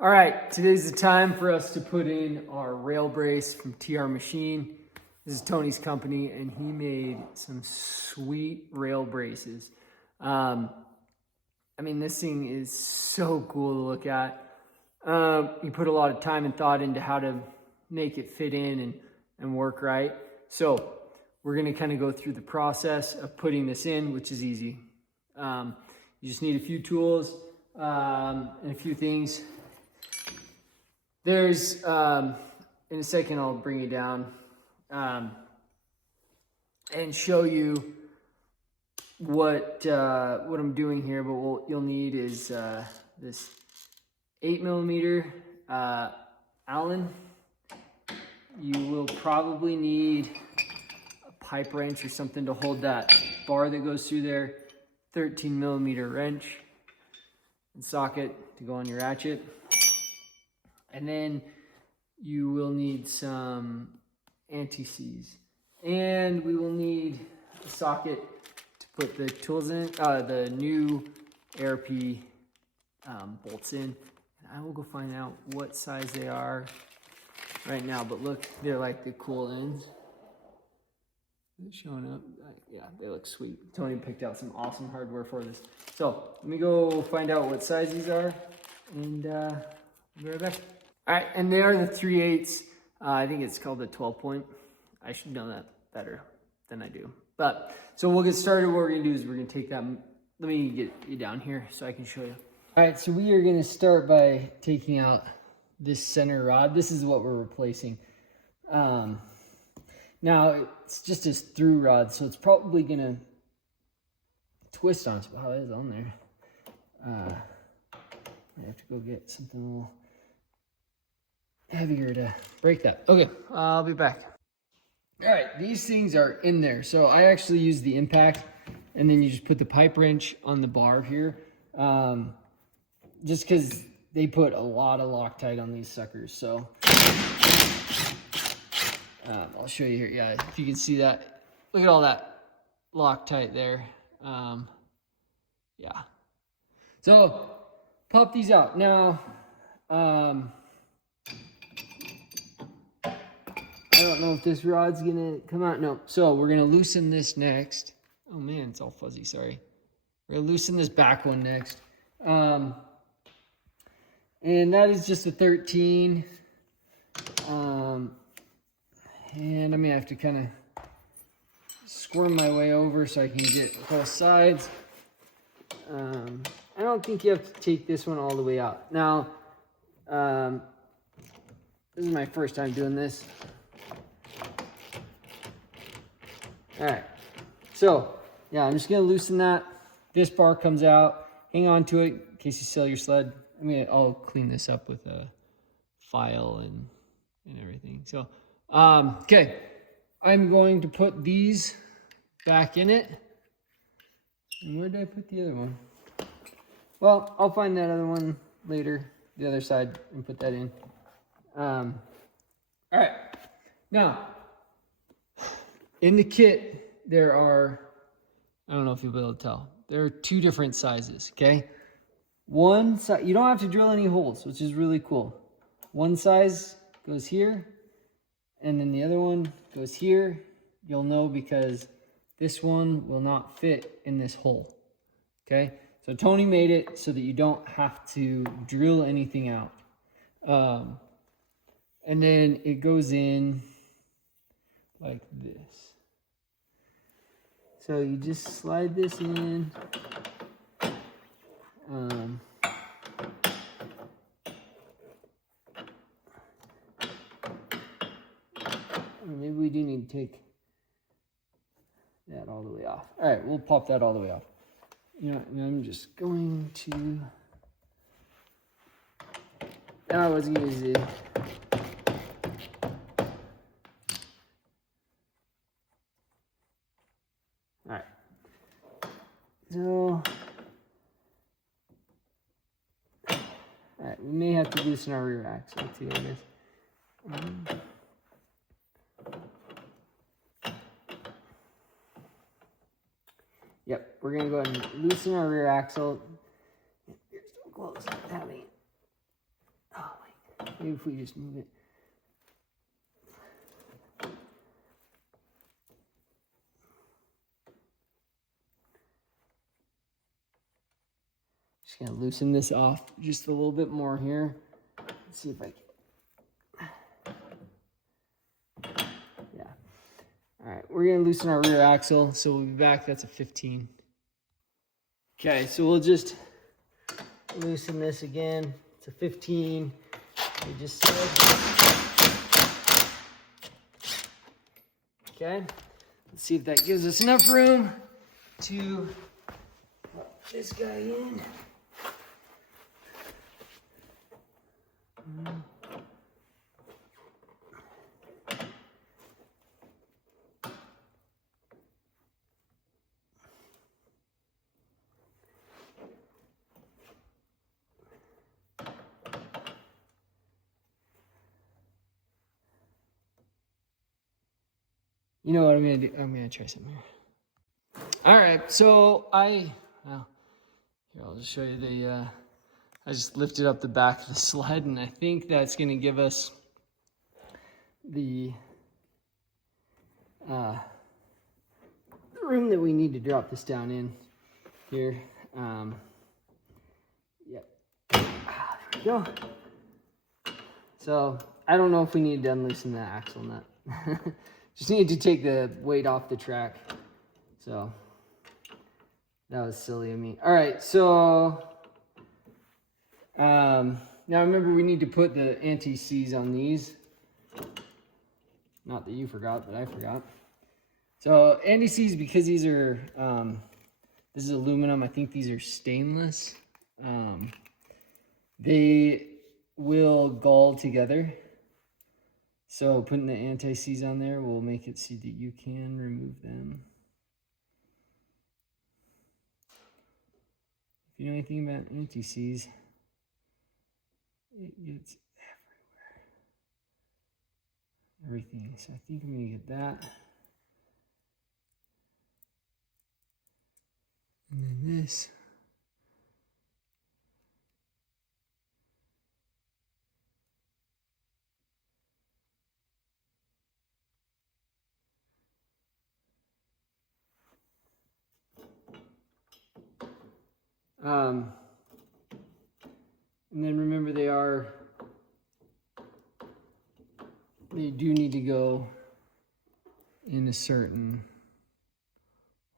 All right, today's the time for us to put in our rail brace from TR Machine. This is Tony's company, and he made some sweet rail braces. I mean, this thing is so cool to look at. He put a lot of time and thought into how to make it fit in and work right. So we're gonna kind of go through the process of putting this in, which is easy. You just need a few tools and a few things. There's, in a second I'll bring you down and show you what I'm doing here, but what you'll need is this 8mm Allen. You will probably need a pipe wrench or something to hold that bar that goes through there, 13mm wrench and socket to go on your ratchet. And then you will need some anti-seize. And we will need a socket to put the tools in, the new ARP bolts in. And I will go find out what size they are right now. But look, they're like the cool ends. They're showing up. Yeah, they look sweet. Tony picked out some awesome hardware for this. So let me go find out what size these are, and I'll be right back. All right, and they are the 3/8. I think it's called the 12-point. I should know that better than I do. But so we'll get started. What we're gonna do is we're gonna take that. Let me get you down here so I can show you. All right, so we are gonna start by taking out this center rod. This is what we're replacing. Now it's just a through rod, so it's probably gonna twist on. Wow, that is on there. I have to go get something a little heavier to break that. Okay, I'll be back. All right, these things are in there. So I actually use the impact, and then you just put the pipe wrench on the bar here. Just because they put a lot of Loctite on these suckers. So I'll show you here. Yeah, if you can see that. Look at all that Loctite there. Yeah. So pop these out. Now, I don't know if this rod's gonna come out. No. So we're gonna loosen this next. Oh man, it's all fuzzy, sorry. We're gonna loosen this back one next. And that is just a 13. And I'm gonna have to kind of squirm my way over so I can get both sides. I don't think you have to take this one all the way out. Now, this is my first time doing this. All right, so yeah, I'm just gonna loosen that. This bar comes out. Hang on to it in case you sell your sled. I'll clean this up with a file and everything. So, okay, I'm going to put these back in it. And where did I put the other one? Well, I'll find that other one later, the other side, and put that in. All right, now, in the kit, there are, I don't know if you'll be able to tell, there are two different sizes, okay? One size, you don't have to drill any holes, which is really cool. One size goes here, and then the other one goes here. You'll know because this one will not fit in this hole, okay? So Tony made it so that you don't have to drill anything out. And then it goes in like this. So you just slide this in. Maybe we do need to take that all the way off. All right, we'll pop that all the way off. You know, I'm just going to. That was easy. All right. So, all right, we may have to loosen our rear axle too, I guess. Yep, we're gonna go ahead and loosen our rear axle. You're so close, Tabby. Maybe if we just move it. Just gonna loosen this off just a little bit more here. Let's see if I can. Yeah. All right, we're gonna loosen our rear axle, so we'll be back. That's a 15. Okay, so we'll just loosen this again. It's a 15. We just said. Okay, let's see if that gives us enough room to put this guy in. You know what I'm gonna do? I'm gonna try something here. All right, so here I'll just show you the. I just lifted up the back of the sled, and I think that's gonna give us the room that we need to drop this down in here. Yep. There we go. So I don't know if we need to unloosen that axle nut. Just need to take the weight off the track. So that was silly of me. All right, so now remember we need to put the anti-seize on these. Not that you forgot, but I forgot. So anti-seize, because these are, this is aluminum, I think these are stainless. They will gall together. So putting the anti-seize on there will make it so that you can remove them. If you know anything about anti-seize, it gets everything. So I think I'm gonna get that. And then this. And then remember they do need to go in a certain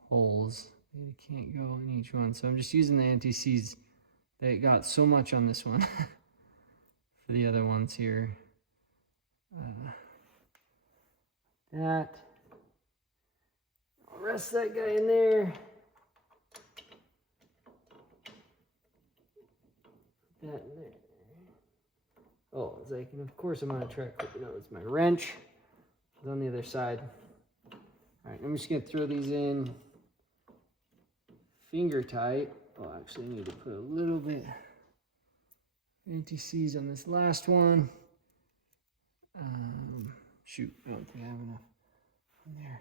holes. They can't go in each one. So I'm just using the anti-seize that got so much on this one for the other ones here. That. I'll rest that guy in there. That in there. Oh, it's like, and of course I'm gonna try to clip it out. It's my wrench. It's on the other side. All right, I'm just gonna throw these in finger tight. Oh, actually I need to put a little bit anti-seize on this last one. Shoot, I don't think I have enough in there.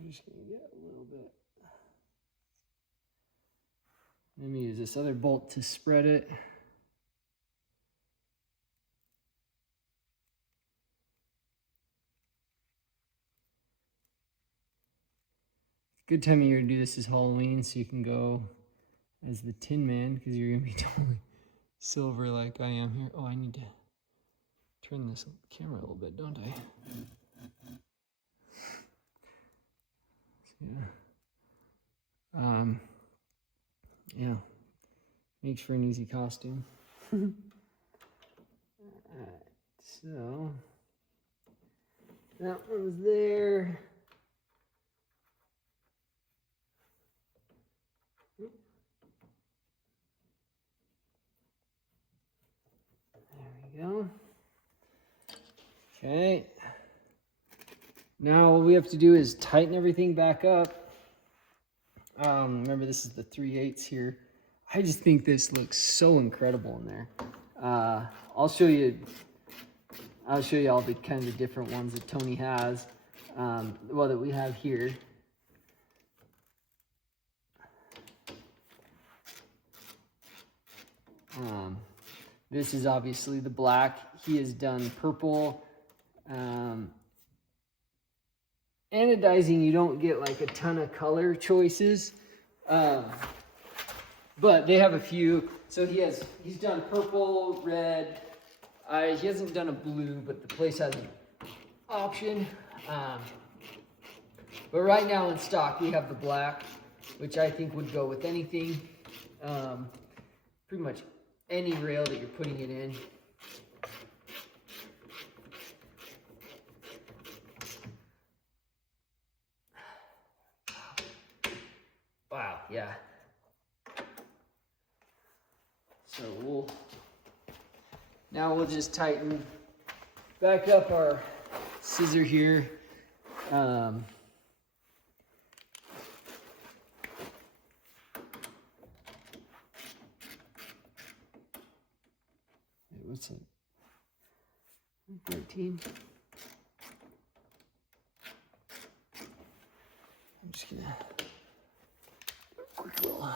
I'm just gonna get a little bit. Let me use this other bolt to spread it. Good time of year to do this is Halloween, so you can go as the Tin Man, because you're gonna be totally silver like I am here. Oh, I need to turn this camera a little bit, don't I? Yeah. Yeah. Makes for an easy costume. Alright, so that one's there. There we go. Okay. Now what we have to do is tighten everything back up. Remember, this is the 3/8 here. I just think this looks so incredible in there. I'll show you all the kind of different ones that Tony has, well, that we have here. This is obviously the black. He has done purple. Anodizing, you don't get like a ton of color choices, but they have a few. So he's done purple, red. He hasn't done a blue, but the place has an option. But right now in stock, we have the black, which I think would go with anything. Pretty much any rail that you're putting it in. Wow, yeah. So we'll just tighten back up our scissor here. What's it? 13. I'm just gonna do a quick little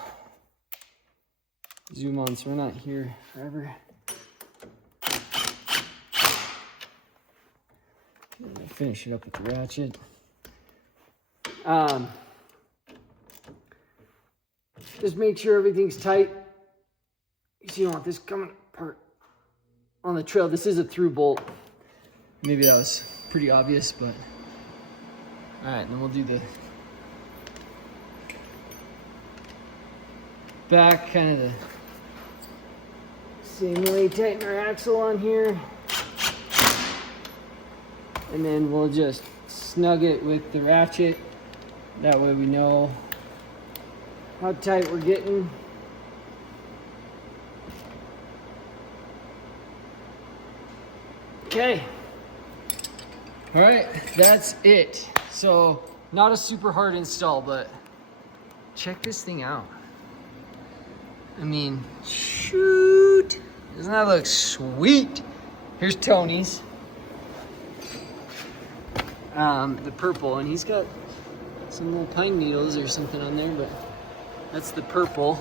zoom on so we're not here forever. Finish it up with the ratchet. Just make sure everything's tight. You don't want this coming apart on the trail. This is a through bolt. Maybe that was pretty obvious, but all right, then we'll do the back, kind of the same way. Tighten our axle on here, and then we'll just snug it with the ratchet. That way we know how tight we're getting. Okay. All right, that's it. So not a super hard install, but check this thing out. I mean, shoot. Doesn't that look sweet? Here's Tony's. The purple, and he's got some little pine needles or something on there, but that's the purple.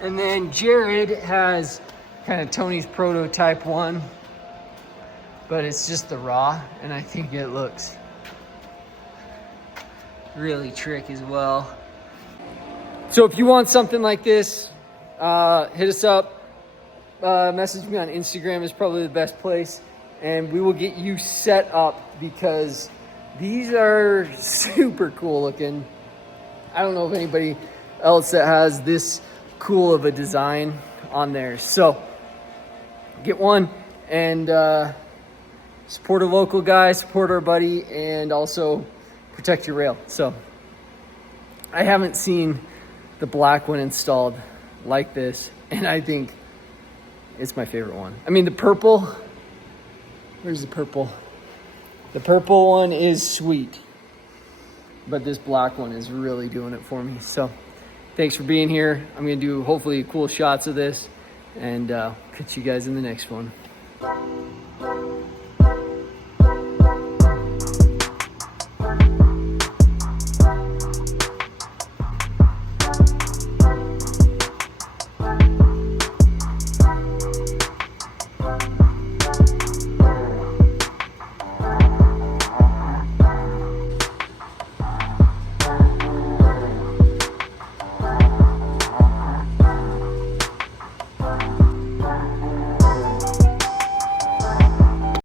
And then Jared has kind of Tony's prototype one, but it's just the raw, and I think it looks really trick as well. So if you want something like this, hit us up. Message me on Instagram is probably the best place, and we will get you set up, because these are super cool looking. I don't know of anybody else that has this cool of a design on there. So get one and support a local guy, support our buddy, and also protect your rail. So I haven't seen the black one installed like this, and I think it's my favorite one. I mean, the purple, where's the purple? The purple one is sweet, but this black one is really doing it for me. So thanks for being here. I'm gonna do hopefully cool shots of this, and catch you guys in the next one.